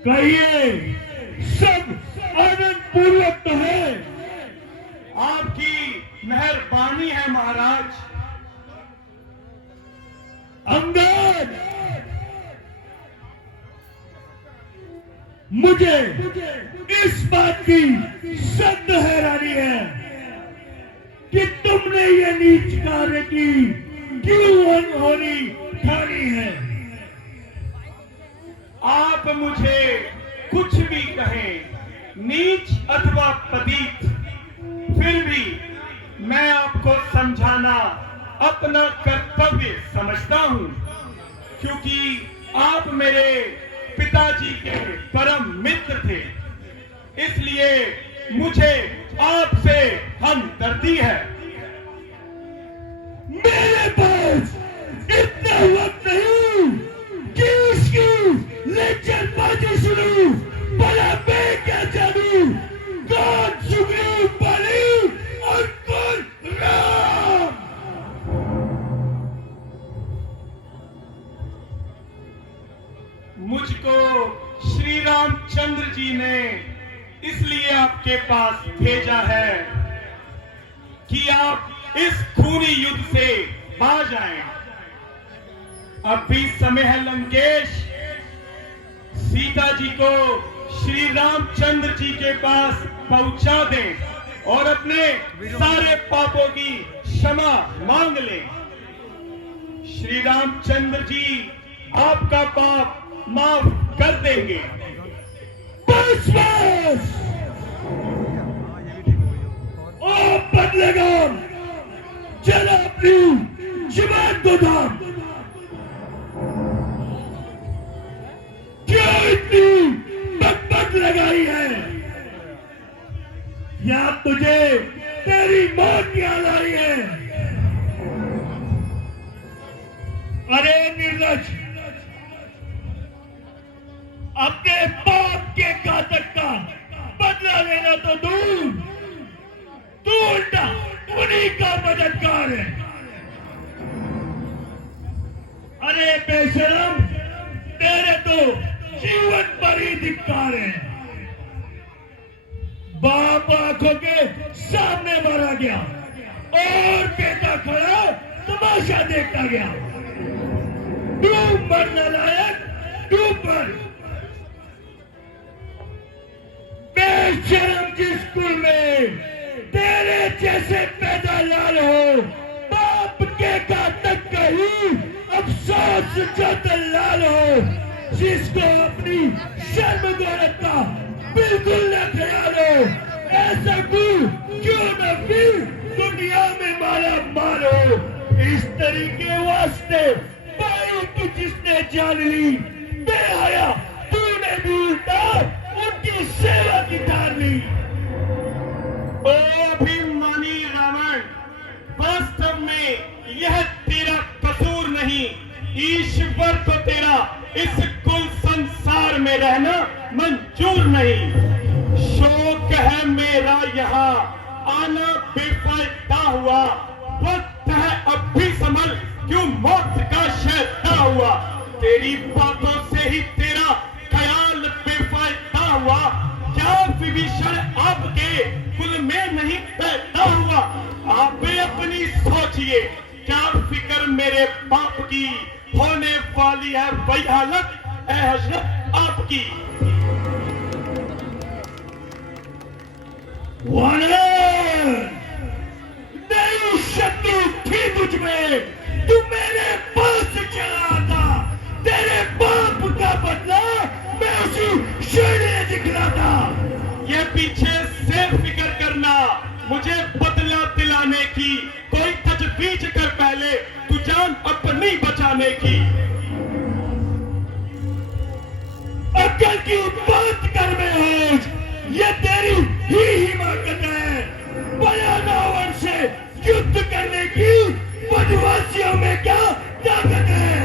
कहिए, सब आनंद पूर्वक तो है। आपकी मेहरबानी है महाराज। अंगद, मुझे इस बात की सख्त हैरानी है कि तुमने ये नीच कार्य की क्यों अनहोनी ठानी है। आप मुझे कुछ भी कहें, नीच अथवा पतित, फिर भी मैं आपको समझाना अपना कर्तव्य समझता हूं, क्योंकि आप मेरे पिताजी के परम मित्र थे। इसलिए मुझे आपसे हमदर्दी है। मेरे पास इतना वक्त नहीं कि उसकी लेक्चरबाजी सुनूं, भला मैं क्या जानूं कौन सुग्रीव बलि और कौन राम। मुझको श्री रामचंद्र जी ने इसलिए आपके पास भेजा है कि आप इस खूनी युद्ध से बाज आए। अभी समय है लंकेश, सीता जी को श्री रामचंद्र जी के पास पहुंचा दें और अपने सारे पापों की क्षमा मांग लें। श्री रामचंद्र जी आपका पाप माफ कर देंगे। बस बस, ओ बदलेगाम, चलो अपनी जुबान को थाम। क्यों इतनी बकबक लगाई है? या तुझे तेरी मौत याद आई है? अरे निर्लज, अपने बाप के घातक का बदला लेना तो दूर, तू उल्टा उन्हीं का मददगार है। अरे बेशरम, तेरे तो जीवन पर ही धिक्कार है। बाप आंखों के सामने मारा गया और बेटा खड़ा तमाशा देखता गया। डूब मरने लायक डूब मर। बेशरम, जिस स्कूल में तेरे जैसे पैदा लाल हो, बाप के घातक का ही अफसोस जो दलाल हो, जिसको अपनी शर्म गौरत का बिल्कुल न ख्याल हो, ऐसा गुरु क्यों न फिर दुनिया में माला माल हो। इस तरीके वास्ते भाई तू जिसने जान ली, बेहया तूने भी उल्टा उनकी सेवा की ठान ली। ओ अभिमानी रावण, वास्तव में यह तेरा कसूर नहीं। ईश्वर को तेरा इस कुल संसार में रहना मंजूर नहीं। शोक है मेरा यहाँ आना बेफायदा हुआ। वक्त है अब भी संभल, क्यों मौत का शहदा हुआ। तेरी बातों से ही तेरा ख्याल बेफायदा हुआ। क्या विभीषण आपके कुल में नहीं पैदा हुआ? आप अपनी सोचिए, क्या फिक्र मेरे बाप की होने वाली है वही हालत है हजरत आपकी। नई शत्रु थी तुझ में, तू मेरे पास चला था। तेरे बाप का बदला मैं उसी शेर दिखलाता। ये पीछे से फिक्र करना, मुझे बदला दिलाने की कोई तजवीज कर पहले, तू जान अपनी बचाने की। अक्ल की बात कर में होश, ये तेरी ही हिमाकत है। बयानावर से युद्ध करने की वनवासियों में क्या ताकत है?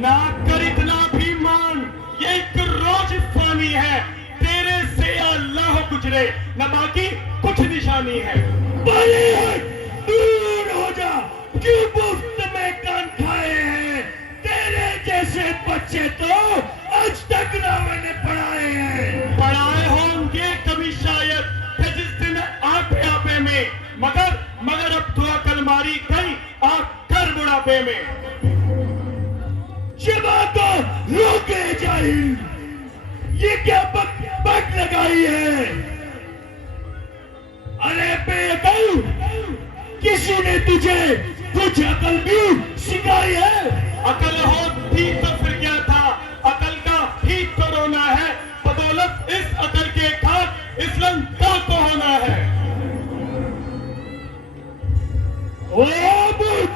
ना कर इतना भी मान, ये एक रोज फानी है। तेरे से अल्लाह गुजरे न बाकी कुछ निशानी है। दूर हो जा, क्यों मुफ्त में कान खाए हैं? तेरे जैसे बच्चे तो आज तक रावण ने पढ़ाए रोके जाहिल, ये क्या बक लगाई है? अरे बेअकल, किसी ने तुझे कुछ अकल भी सिखाई है? अकल होती तो फिर क्या था, अकल का ही तो रोना है। बदौलत इस अकल के खाक इस लंका को होना है। ओ बुद्ध,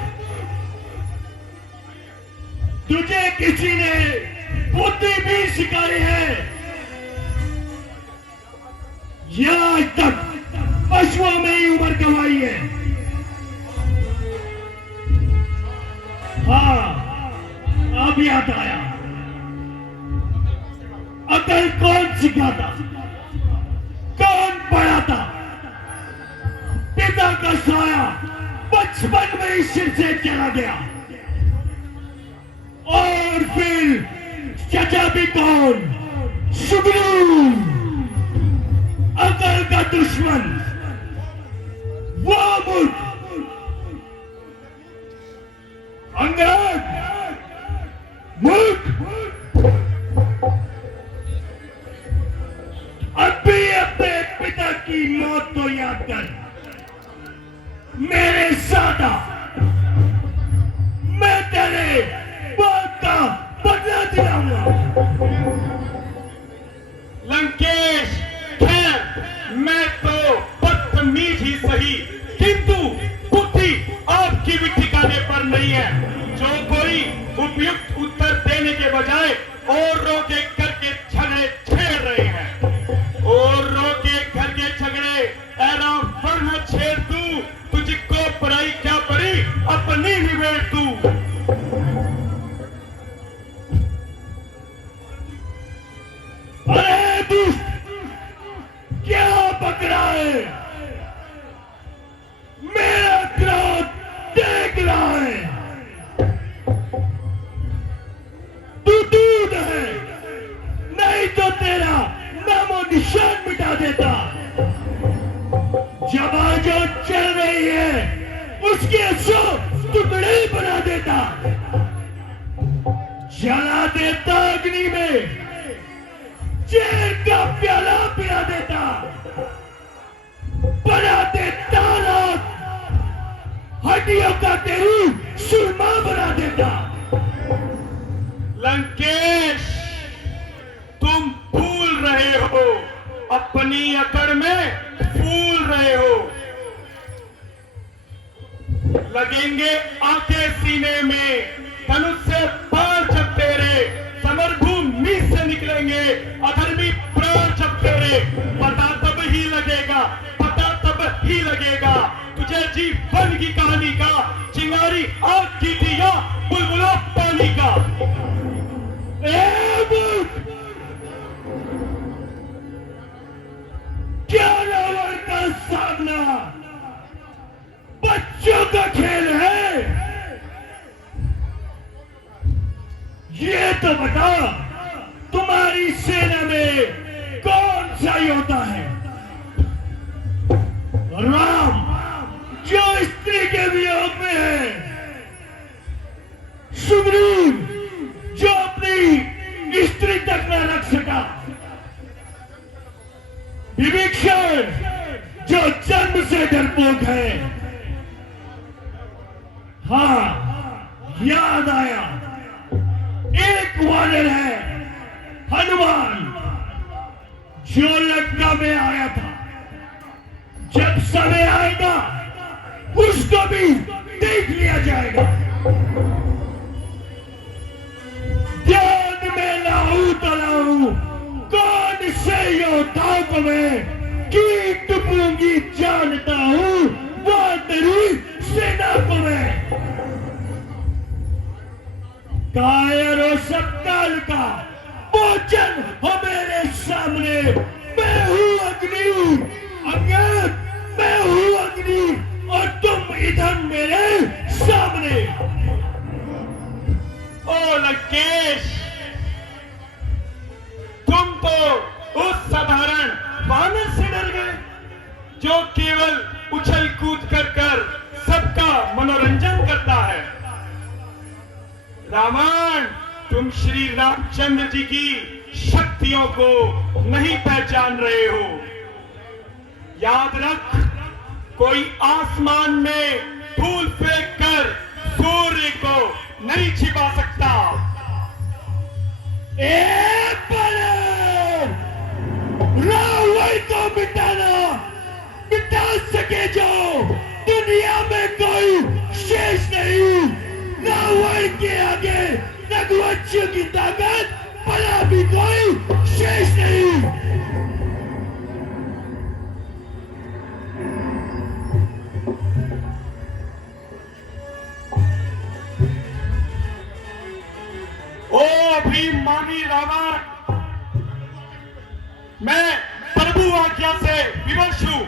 तुझे किसी ने बुद्धि भी सिखाई है या आज तक पशुओं में ही उम्र गंवाई है? हाँ, अब याद आया, अकल कौन सिखाता, कौन पढ़ाता? पिता का साया बचपन में ही सिर से चला गया, और फिर चचा भी कौन? सुग्रीव, अकल का दुश्मन, वो मूर्ख। अंगद, मूर्ख, अब भी अपने पिता की मौत को याद कर मेरे साथ आ, मैं तेरे बाप का बदला दिलाऊंगा। लंकेश, खैर मैं तो बदतमीज ही सही, किंतु बुद्धि आपकी भी ठिकाने पर नहीं है। जो कोई उपयुक्त उत्तर देने के बजाय और रोके करके झगड़े छेड़ रहे हैं, और रोके करके झगड़े ऐरा वर्ण छेड़ तू, तुझको पराई क्या पड़ी, अपनी निबेड़ तू। अरे दुष्ट, क्या पकड़ा है? मेरा क्रोध देख रहा है, तू दूध है, नहीं तो तेरा नामो निशान मिटा देता। जब जो चल रही है उसके 100 टुकड़े बना देता, जला देता अग्नि में, जहर का प्याला पिला देता, बना देता रात, हड्डियों का तेरू सुरमा बना देता। लंकेश, तुम भूल रहे हो, अपनी अकड़ में फूल रहे हो। लगेंगे आके सीने में, धनुष से पार जब तेरे, समर भूमि से निकलेंगे अधर्मी प्राण जब तेरे। पता तब ही लगेगा, पता तब ही लगेगा तुझे जीवन की कहानी का, चिंगारी आग की दिया बुलबुला पानी का। क्या रावण का सामना बच्चों का खेल है? ये तो बता, तुम्हारी सेना में कौन सा योद्धा है? राम, जो स्त्री के वियोग में है, सुग्रीव, जो अपनी स्त्री तक न रख सका, विभीषण, जो जन्म से डरपोक है। हाँ, याद आया, एक वानर है, हनुमान, जो लंका में आया था। जब समय आएगा उसको भी देख लिया जाएगा। ध्यान में लाऊं तो लाऊं कौन से योद्धा को मैं कीट पूंगी जानता हूं, वो तेरी सेना को मैं। कायरों सब काल का भोजन हो मेरे सामने, मैं हूं अग्नि, अंगद, मैं हूं अग्नि, और तुम इधर मेरे सामने। ओ लंकेश, तुम तो उस साधारण वानर से डर गए जो केवल उछल कूद कर सबका मनोरंजन करता है। रावण, तुम श्री रामचंद्र जी की शक्तियों को नहीं पहचान रहे हो। याद रख, कोई आसमान में फूल फेंक कर सूर्य को नहीं छिपा सकता। रावण को मिटा सके जो दुनिया में कोई शेष नहीं। रावण के आगे रघुवंशियों की ताकत भला भी कोई शेष नहीं। ओ अभिमानी रावण, मैं प्रभु आज्ञा से विवश हूं,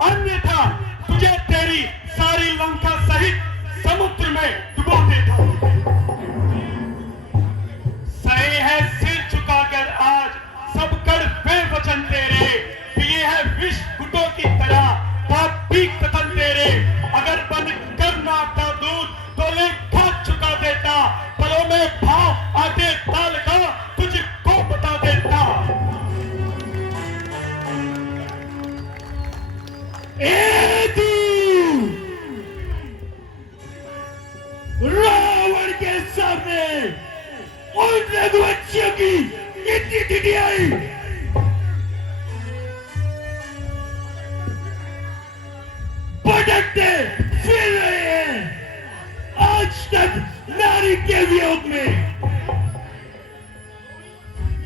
अन्यथा तुझे तेरी सारी लंका सहित समुद्र में डुबो देता। सहे है सिर झुकाकर आज सब कड़वे वचन तेरे, पिए है विष घुटों की तरह पापी कथन तेरे। अगर बंद करना था दूध तो ले हाथ चुका देता, पलों में भाव आते ताल का तुझको बता देता। रावण के सामने उन रघुवंशियों की इतनी ढिढियाई, भटकते फिर रहे हैं आज तक नारी के वियोग में।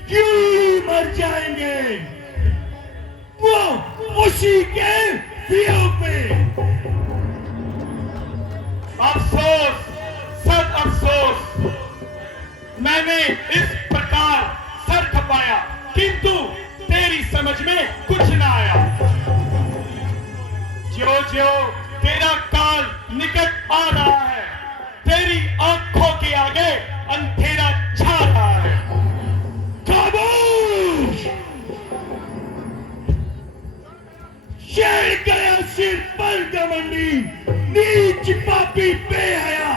क्यों मर जाएंगे वो उसी के वियोग में। अफसोस, सद अफसोस, मैंने इस प्रकार सर खपाया किंतु तेरी समझ में कुछ ना आया। ज्यो ज्यो तेरा काल निकट आ रहा है, तेरी आंखों के आगे अंधेरा छा रहा है। खामोश! शेर गया सिर पर घमंडी, नीच पापी बेहया,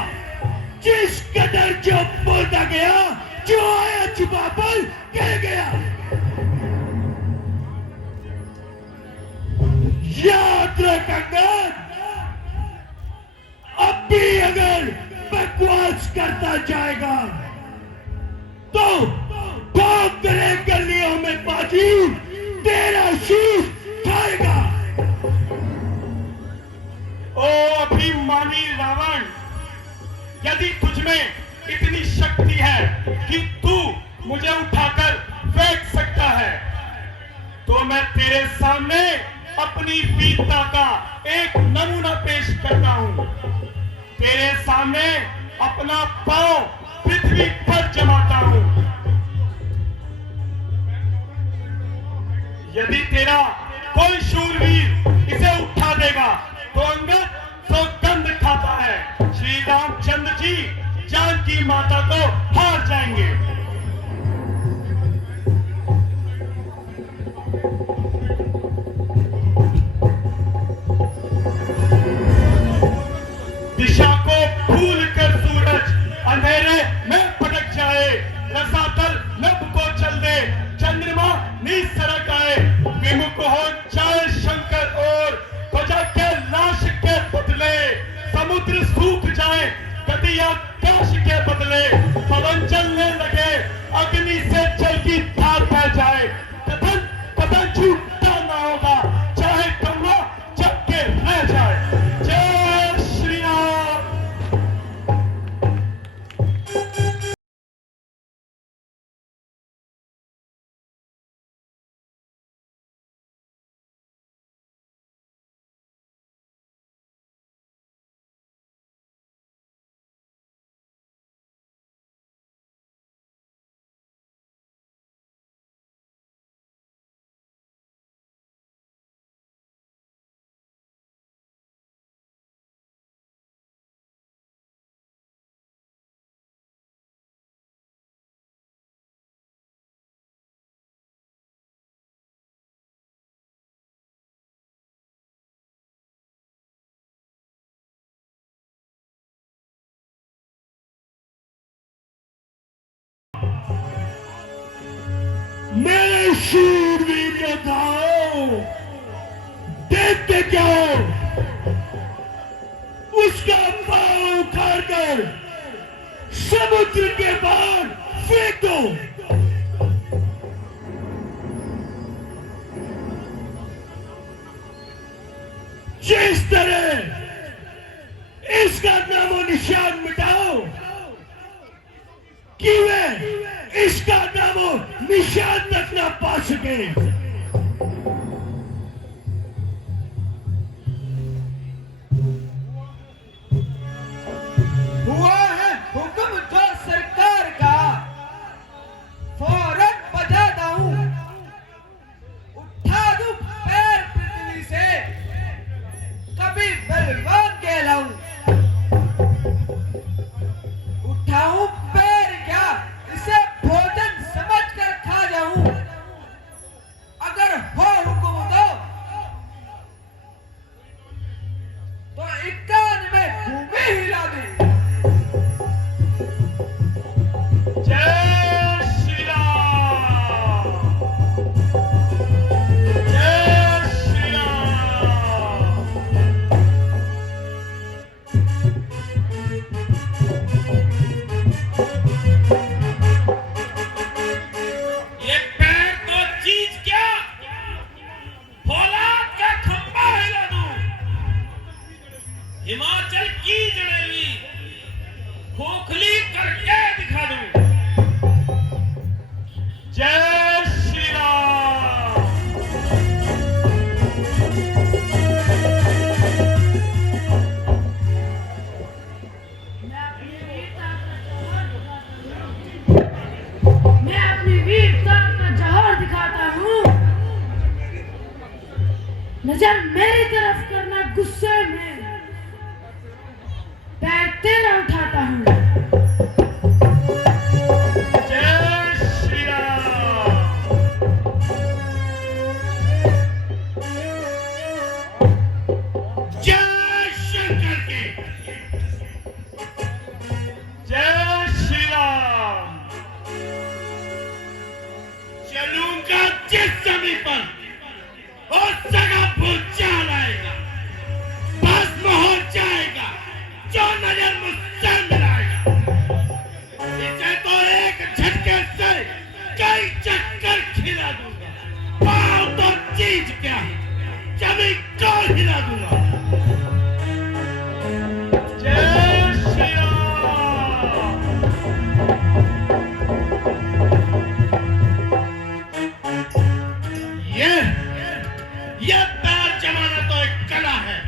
जिस कदर जो बोलता गया, जो आया छुपा पर कह गया। याद रख अंगद, अब भी अगर बकवास करता जाएगा तो ठोकरे गलियों में बाजी तेरा शीश खाएगा। ओ अभिमानी रावण, यदि तुझमें इतनी शक्ति है कि तू मुझे उठाकर फेंक सकता है, तो मैं तेरे सामने अपनी वीरता का एक नमूना पेश करता हूं। तेरे सामने अपना पांव पृथ्वी पर जमाता हूं। यदि तेरा कोई शूरवीर इसे उठा देगा तो अंगद सौगंध खाता है, श्री रामचंद्र जी जानकी माता को हार जाएंगे। दिशा को भूल कर सूरज अंधेरे में भटक जाए, रसातल नभ को चल दे, चंद्रमा नीच सरक आए, विमुख हो जाए शंकर और ध्वजा के लाश के बदले, समुद्र सूख जाए गति आकाश के बदले, पवन चलने लगे अग्नि से जल की धार बह जाए, कथन कथन झूठा ना होगा चाहे कौवा जग के रह जाए। जय श्री राम। मेरे शूरवीर योद्धाओं, देखते क्या हो? उसका पांव उखाड़कर समुद्र के बाहर फेंक दो। जिस तरह इसका नामो निशान मिटाओ कि वे इसका नामो निशान तक ना पा सके। हुआ है हुक्म जो सरकार का, फौरन बजा दूं, उठा दूं पैर पृथ्वी से, कभी बलवान कहलाऊं। उठाऊं पैर क्या, इसे भोजन समझकर खा जाऊं। अगर हो हुक्म तो 91 भूमि हिला दूं। जय श्री राम, जय श्री राम। ये पैर तो चीज क्या, फौलाद का खंबा हिला दूं। हिमाचल की जड़ेवी खोखली करके दिखा दूं। जय श्री राम। मैं अपनी वीरता का जौहर दिखाता हूँ। नजर मेरी तरफ करना गुस्से में, पैर तेरा उठाता हूँ। जय श्री राम। जय शंकर के। जय श्री राम। चलूंगा जिस जमीन पर उस जगह भूचाल आएगा, भस्म हो जाएगा जो नजर मुझसे मिलाएगा। इसे तो एक झटके से कई चक्कर खिला दूंगा। पाँव तो चीज क्या, जमीन को हिला दूंगा। जय श्री राम। ये पैर जमाना तो एक कला है।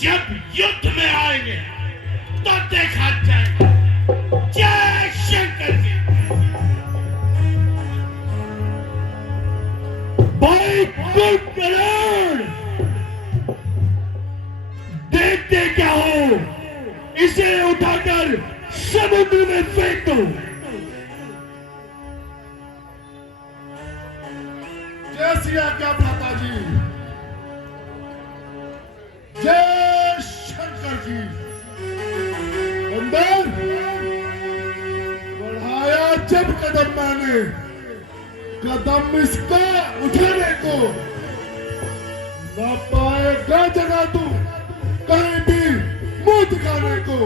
जब युद्ध में आएंगे तो देखा जाएगा। जय शंकर जी। भाई कुंभकर्ण, देखते क्या हो? इसे उठाकर समुद्र में फेंक दो। जय श्री आज्ञा भ्राता जी। जय शंकर जी। अंदर बढ़ाया जब कदम मैंने, कदम इसका उठाने को न पाएगा जगह तू कहीं भी मुंह दिखाने को।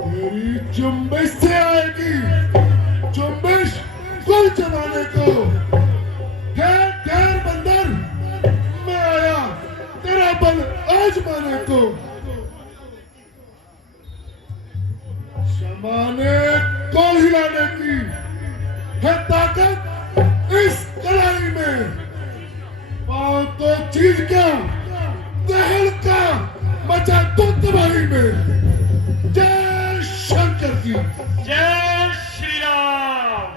तेरी जुम्बिश से आएगी जुम्बिश कुल जमाने को। ठहर ठहर बंदर, मैं आया तेरा बल आजमाने को। जमाने को हिलाने की है ताकत इस कलाई में। पाँव तो चीज क्या, दहल का मचा तो तबाही में। जय शंकर जी। जय श्री राम।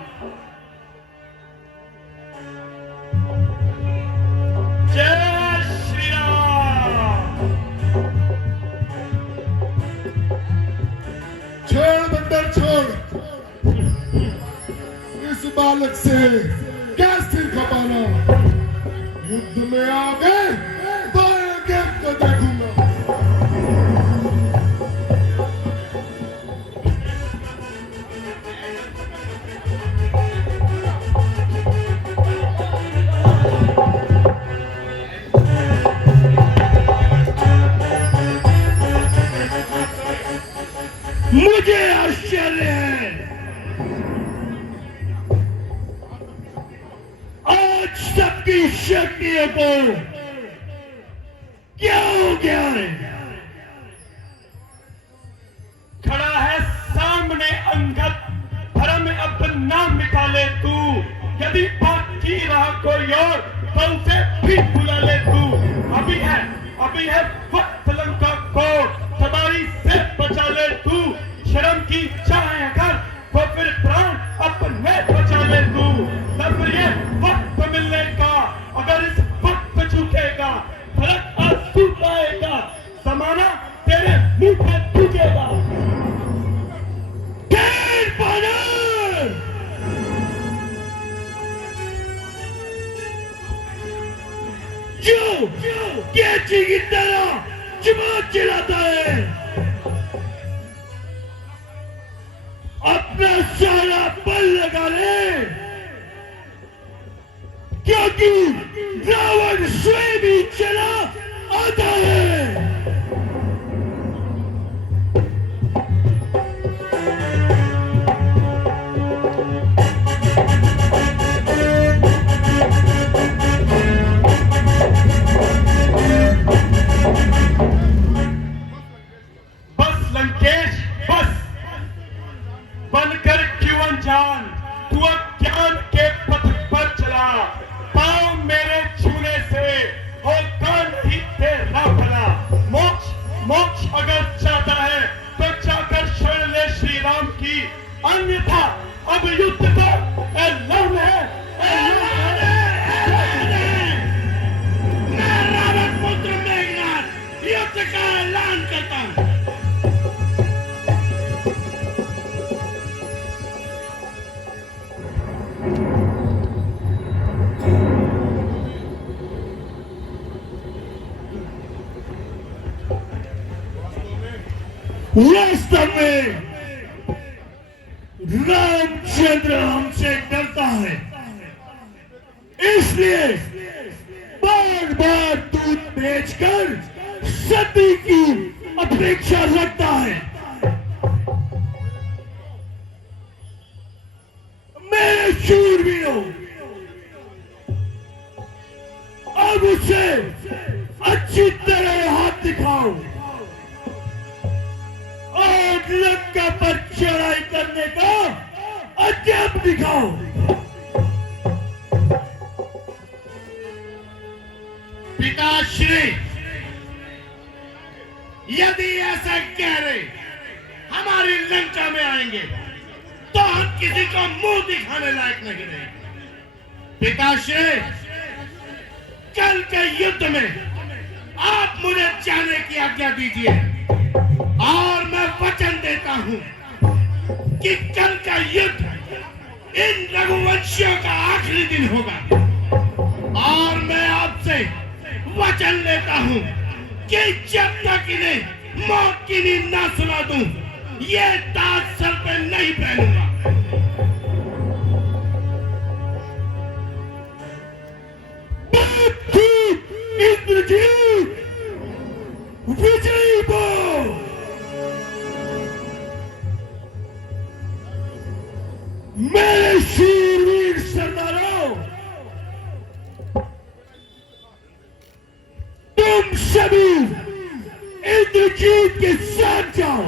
जय श्री राम। छोड़ बंदर छोड़, इस बालक से क्या सिर खपाना। युद्ध में आ गए तो एक एक को देखूंगा। आपकी शक्तियों को क्या हो गया है? खड़ा है सामने अंगद, धर्म अब नाम मिटा ले तू। यदि बाकी रहा कोई और तो उसे भी बुला ले तू। अभी है वक्त लंका को तबाही से बचा ले तू। शर्म की चाहे अगर तो फिर प्राण अपने बचा ले तू। तब ये वक्त मिलने का अगर इस वक्त झुकेगा, फर्क आंसू पाएगा, जमाना तेरे मुंह पे थूकेगा। जो कैची की तरह जुबान चलाता है, अपना सारा बल लगा ले, क्योंकि रावण स्वयं ही चला आता है। बनकर क्यों अनजान तू अज्ञान के पथ पर चला। पाँव मेरे छूने से होगा नहीं तेरा भला। मोक्ष अगर चाहता है तो जाकर शरण ले श्री राम की, अन्यथा अब युद्ध का ऐलान है। मैं रावण पुत्र मेघनाथ युद्ध का ऐलान करता हूं। वास्तव में रामचंद्र हमसे डरता है, इसलिए बार बार दूध बेचकर सती की अपेक्षा रखता है। मेरे शूरवीरों, अब उसे अच्छी तरह हाथ दिखाओ और लंका पर चढ़ाई करने का अजब दिखाओ। पिताश्री, यदि ऐसा कह रहे हमारी लंका में आएंगे तो हम किसी को मुंह दिखाने लायक नहीं रहेंगे। पिताश्री, कल के युद्ध में आप मुझे जाने की आज्ञा दीजिए और मैं वचन देता हूं कि कल का युद्ध इन रघुवंशियों का आखिरी दिन होगा। और मैं आपसे वचन लेता हूं कि जब तक इन्हें मौत की नींद ना सुना दूं, ये ताज सर पे नहीं पहनूंगा। इंद्रजीत विजयी भव। मेरे शूरवीर सरदारों, तुम सभी इंद्रजीत के साथ जाओ।